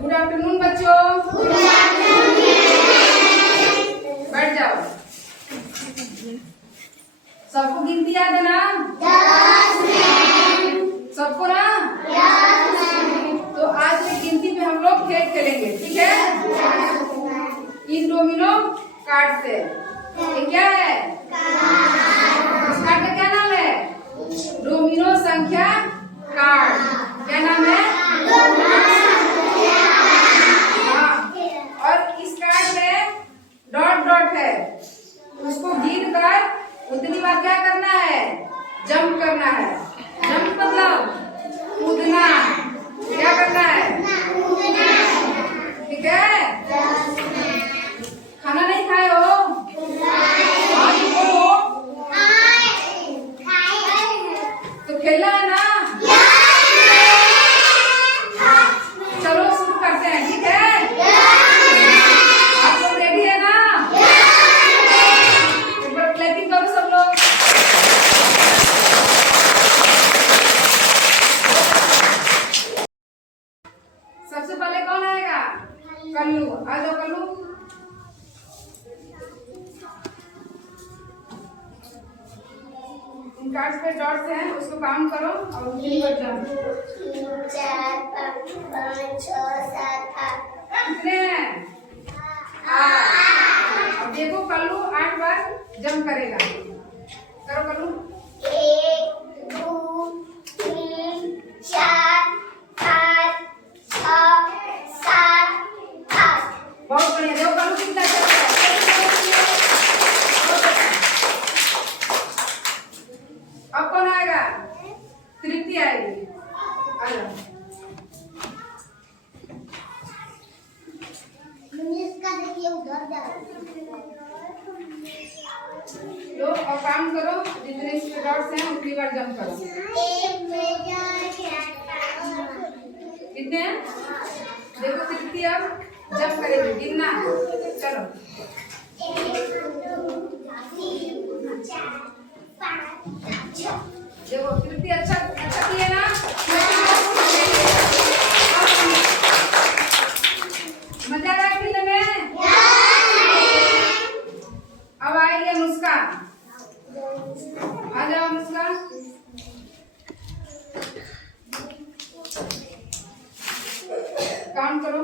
Good afternoon बच्चों। Good afternoon. बैठ जाओ। सबको गिनती याद है ना? सबको ना? तो आज में गिनती में हम लोग खेल खेलेंगे, ठीक है? इन डोमिनो कार्ड से। ये क्या है? इस कार्ड का क्या नाम है? डोमिनो संख्या कार्ड। क्या नाम है? हाँ। और इस कार्ड में डॉट डॉट है, उसको गिन कर उतनी बार क्या करना है? जंप करना है। जंप मतलब कूदना। क्या करना है? ठीक है? खाना नहीं खाए हो? आज बोलो। तो खेलना है ना? चलो शुरू करते हैं, ठीक है? आप लोग रेडी है ना? एक बार क्लैपिंग करो सब लोग। सबसे पहले कौन आएगा? कल्लू। आ जाओ कल्लू। इन कार्ड्स पे डॉट्स हैं, उसको काउंट करो और उसी पर जाओ। 3 4 5 6 7 8। कितने हैं? 8। अब देखो कल्लू 8 बार जंप करेगा। करो कल्लू। 1 2 3 4 5 6 7 8। बहुत बढ़िया। देखो कल्लू कितना अच्छा है। अब कौन आएगा? तृप्ति आएगी। आ जाओ। इसका देखिए उधर जाओ। लो और काम करो, जितने इसके डॉट्स हैं उतनी बार जंप करो। 1 2 कितने हैं? देखो तृप्ति अब जंप करेगी, गिनना। चलो 1 2 3 4 5 6। देखो तृप्ति अच्छा अच्छा किए ना? मजा आ रहा है खेलने में? अब आएगी अनुष्का। आ जाओ अनुष्का। काउंट करो।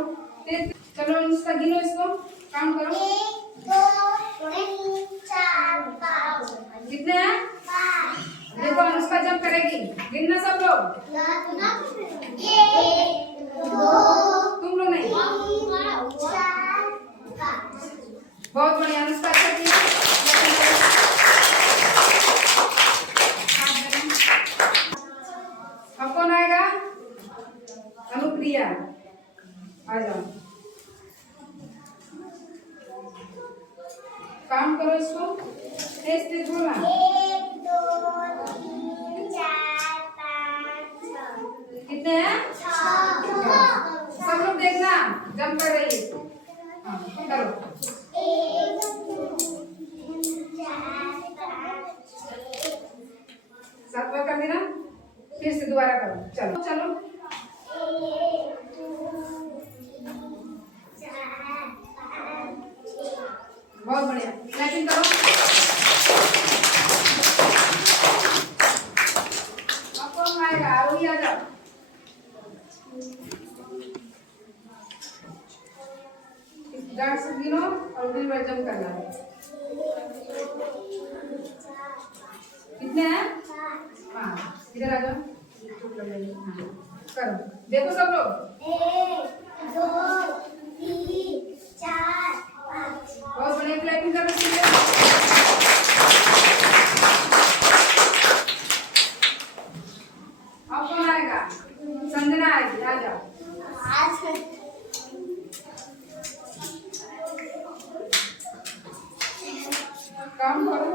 चलो अनुष्का गिनो इसको, काउंट करो। 1 2 3 4 5। कितने हैं? देखो अनुष्का जंप करेगी, गिनना सब लोग। 1 2 तुम लोग नहीं। 4 5। बहुत बढ़िया अनुष्का, अच्छा किया। अब कौन आएगा? अनुप्रिया। आ जाओ, काम करो इसको। तेज तेज बोलना। 1 2 3 4 5 6। कितने हैं? 6। सब लोग देखना, जंप कर रही है। हाँ, करो। 1 2 3 4 5 6। 7 बार कर देना, फिर से दोबारा करो। चलो चलो 1 2 3 4 5 6। बहुत बढ़िया। क्लैपिंग करो। अब कौन आएगा? आरोही आ जाओ। डांट से गिनो और उतनी बार जंप करना है। कितने हैं? 5। इधर आ जाओ। हाँ, करो। देखो सब लोग। 1 2 3 4 5। बहुत बढ़िया। क्लैपिंग करो। अब कौन आएगा? संजना आएगी। आ जाओ। काम करो।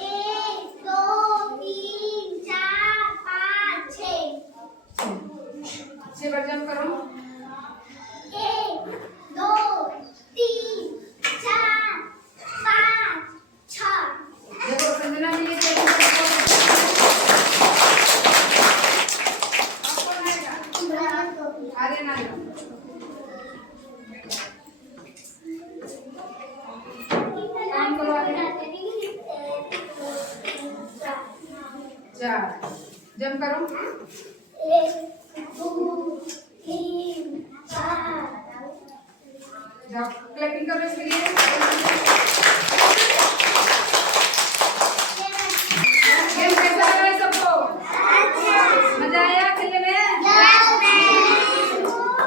1 2 3 4 5 6। 6 बार जंप करो। 1 2 3 4 5 6। देखो संजना भी ये अब कौन आएगा? आर्यन आएगा। 4 जम करो 1 2 3 4 जाओ क्लैपिंग करो इसके लिए